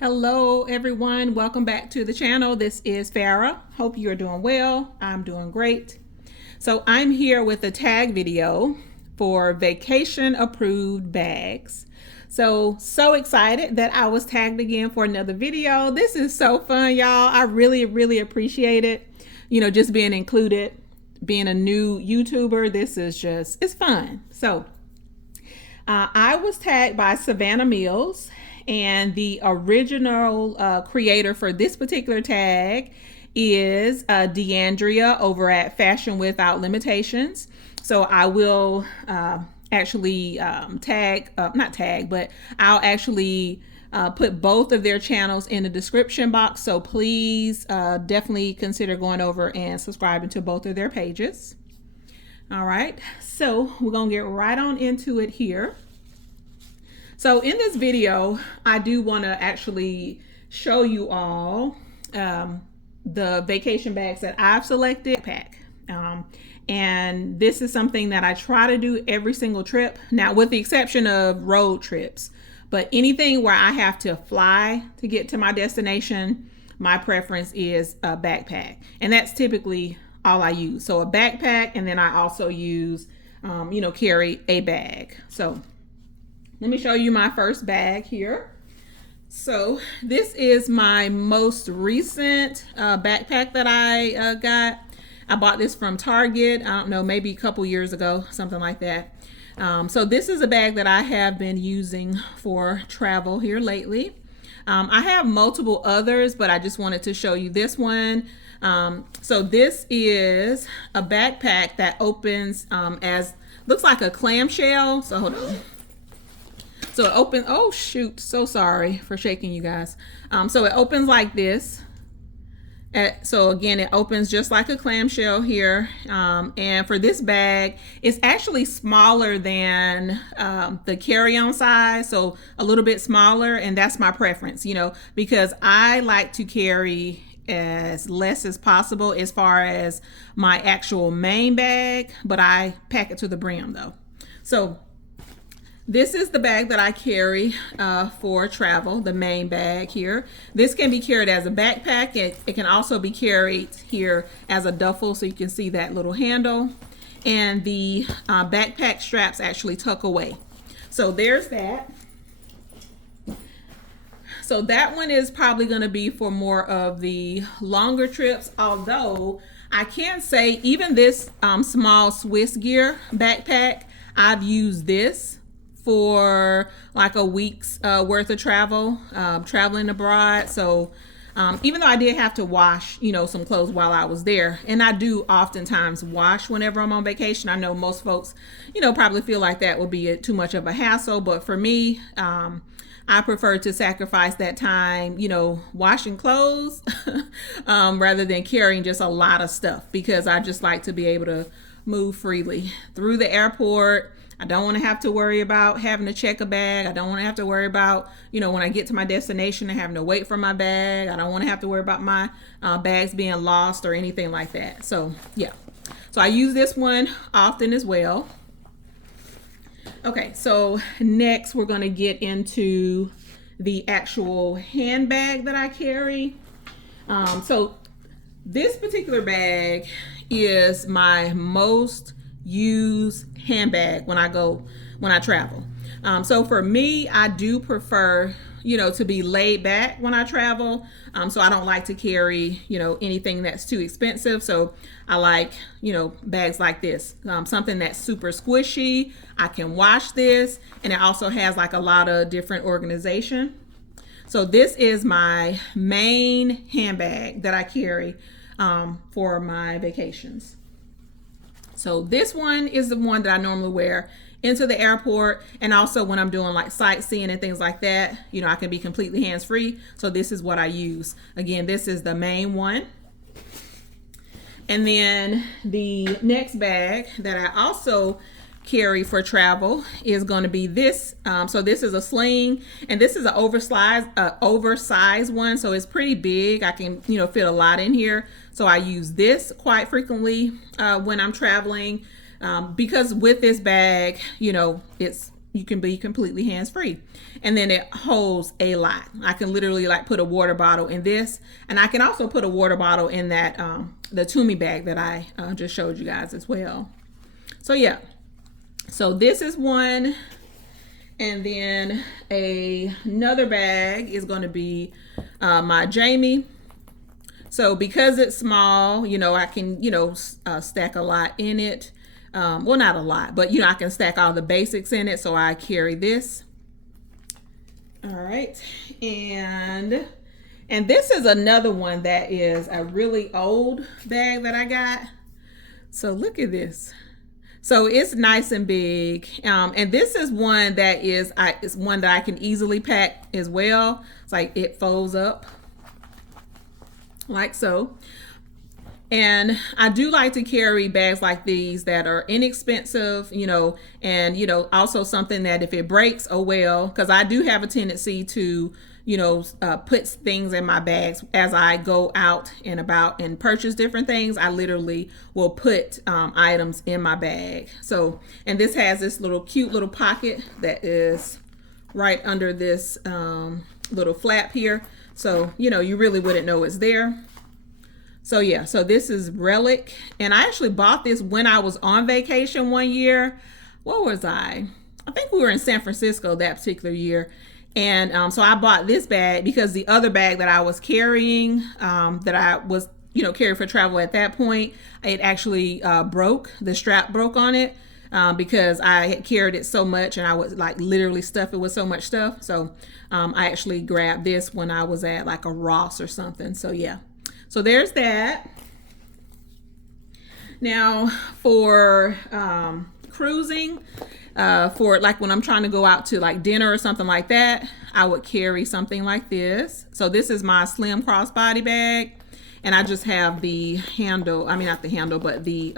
Hello everyone, welcome back to the channel. This is Farah. Hope you are doing well. I'm doing great. So I'm here with a tag video for vacation approved bags. So excited that I was tagged again for another video. This is so fun, y'all. I really appreciate it. Just being included, being a new YouTuber, it's fun. So I was tagged by Savannah Mills, and the original creator for this particular tag is DeAndrea over at Fashion Without Limitations. So I will actually not tag, but I'll actually put both of their channels in the description box. So please definitely consider going over and subscribing to both of their pages. All right, so we're gonna get right on into it here. So in this video, I do want to actually show you all the vacation bags that I've selected. And this is something that I try to do every single trip. Now, with the exception of road trips, but anything where I have to fly to get to my destination, my preference is a backpack. And that's typically all I use. So a backpack, and then I also use, carry a bag. So let me show you my first bag here. So this is my most recent backpack that I got. I bought this from Target, I don't know, maybe a couple years ago, something like that. So this is a bag that I have been using for travel here lately. I have multiple others, but I just wanted to show you this one. So this is a backpack that opens as, looks like a clamshell. So hold on. So it opens, oh shoot, so sorry for shaking you guys. So it opens like this. So again, it opens just like a clamshell here. And for this bag, it's actually smaller than the carry-on size. So a little bit smaller, and that's my preference, because I like to carry as less as possible as far as my actual main bag, but I pack it to the brim though. So this is the bag that I carry for travel, the main bag here. This can be carried as a backpack. It can also be carried here as a duffel, so you can see that little handle. And the backpack straps actually tuck away. So there's that. So that one is probably going to be for more of the longer trips, although I can say even this small Swiss gear backpack, I've used this for like a week's worth of travel, traveling abroad. So even though I did have to wash, some clothes while I was there, and I do oftentimes wash whenever I'm on vacation. I know most folks, probably feel like that would be too much of a hassle, but for me, I prefer to sacrifice that time, washing clothes rather than carrying just a lot of stuff, because I just like to be able to move freely through the airport. I don't want to have to worry about having to check a bag. I don't want to have to worry about, when I get to my destination and having to wait for my bag. I don't want to have to worry about my bags being lost or anything like that. So yeah, so I use this one often as well. Okay, so next we're going to get into the actual handbag that I carry. So this particular bag is my most used handbag when I travel. So for me, I do prefer, to be laid back when I travel. So I don't like to carry, anything that's too expensive. So I like, bags like this, something that's super squishy. I can wash this, and it also has like a lot of different organization. So this is my main handbag that I carry for my vacations. So this one is the one that I normally wear into the airport, and also when I'm doing like sightseeing and things like that, I can be completely hands-free. So this is what I use. Again, this is the main one. And then the next bag that I also carry for travel is going to be this. So this is a sling, and this is an oversized one, so it's pretty big. I can fit a lot in here, so I use this quite frequently when I'm traveling, because with this bag, it's you can be completely hands-free. And then it holds a lot. I can literally like put a water bottle in this, and I can also put a water bottle in that the Tumi bag that I just showed you guys as well. So yeah, so this is one. And then another bag is going to be my Jamie. So because it's small, you know, I can, you know, stack a lot in it. Well, not a lot, but, you know, I can stack all the basics in it. So I carry this. All right. And this is another one that is a really old bag that I got. So look at this. So it's nice and big. And this is one that is one that I can easily pack as well. It's like it folds up like so. And I do like to carry bags like these that are inexpensive, you know, and, you know, also something that if it breaks, oh well, because I do have a tendency to, you know, put things in my bags as I go out and about and purchase different things. I literally will put items in my bag. So, and this has this little cute little pocket that is right under this little flap here. So, you know, you really wouldn't know it's there. So yeah, so this is Relic, and I actually bought this when I was on vacation one year. What was I? I think we were in San Francisco that particular year. And so I bought this bag because the other bag that I was carrying, that I was, you know, carrying for travel at that point, it actually broke. The strap broke on it because I had carried it so much and I was like literally stuff it with so much stuff. So I actually grabbed this when I was at like a Ross or something. So yeah. So there's that. Now for cruising, for like when I'm trying to go out to like dinner or something like that, I would carry something like this. So this is my slim crossbody bag, and I just have the handle, I mean not the handle, but the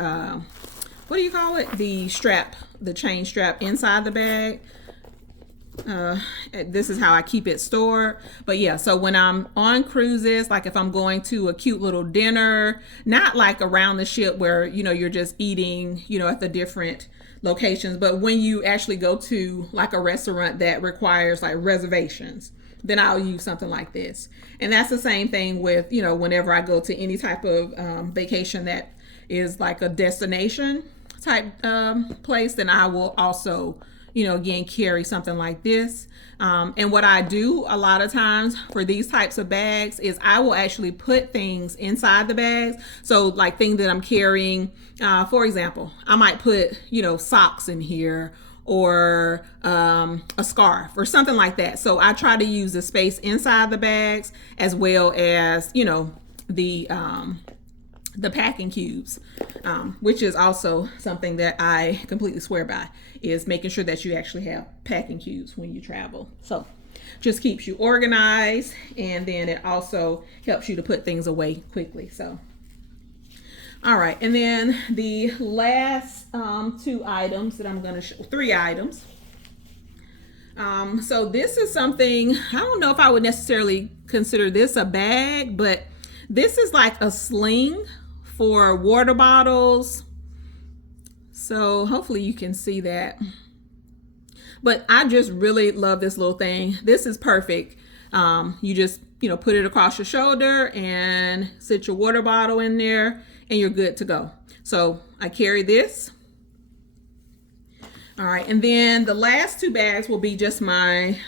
what do you call it? The strap, the chain strap inside the bag. This is how I keep it stored. But yeah, so when I'm on cruises, like if I'm going to a cute little dinner, not like around the ship where, you know, you're just eating, you know, at the different locations, but when you actually go to like a restaurant that requires like reservations, then I'll use something like this. And that's the same thing with, you know, whenever I go to any type of vacation that is like a destination type place, then I will also, you know, again, carry something like this. And what I do a lot of times for these types of bags is I will actually put things inside the bags. So like things that I'm carrying, for example, I might put, you know, socks in here or a scarf or something like that. So I try to use the space inside the bags as well as, you know, the packing cubes, which is also something that I completely swear by, is making sure that you actually have packing cubes when you travel. So just keeps you organized, and then it also helps you to put things away quickly. So all right, and then the last two items that I'm going to show, three items. So this is something, I don't know if I would necessarily consider this a bag, but this is like a sling for water bottles. So hopefully you can see that. But I just really love this little thing. This is perfect. You just, you know, put it across your shoulder and sit your water bottle in there and you're good to go. So I carry this. All right, and then the last two bags will be just my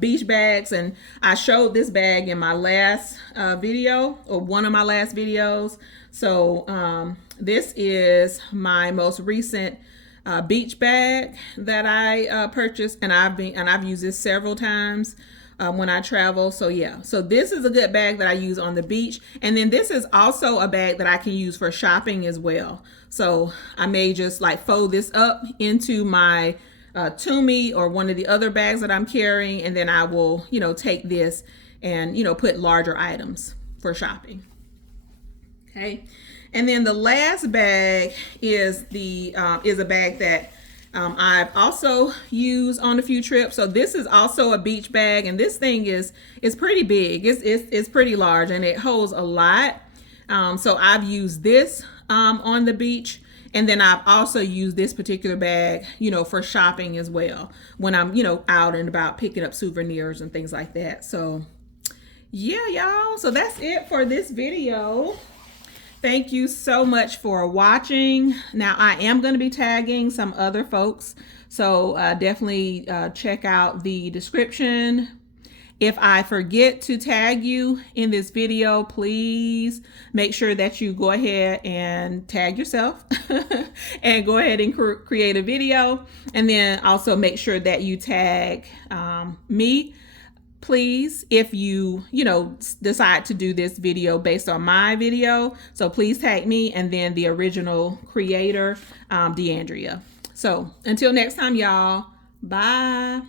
beach bags, and I showed this bag in my last video, or one of my last videos. So this is my most recent beach bag that I purchased, and I've used this several times when I travel. So yeah, so this is a good bag that I use on the beach, and then this is also a bag that I can use for shopping as well. So I may just like fold this up into my Tumi or one of the other bags that I'm carrying, and then I will, you know, take this and, you know, put larger items for shopping. Okay, and then the last bag is a bag that I've also used on a few trips. So this is also a beach bag, and this thing is pretty big. It's pretty large, and it holds a lot. So I've used this on the beach, And then I've also used this particular bag, you know, for shopping as well when I'm, you know, out and about picking up souvenirs and things like that. So yeah, y'all. So that's it for this video. Thank you so much for watching. Now I am going to be tagging some other folks. So definitely check out the description. If I forget to tag you in this video, please make sure that you go ahead and tag yourself and go ahead and create a video. And then also make sure that you tag me, please, if you decide to do this video based on my video. So please tag me and then the original creator, DeAndrea. So until next time, y'all, bye.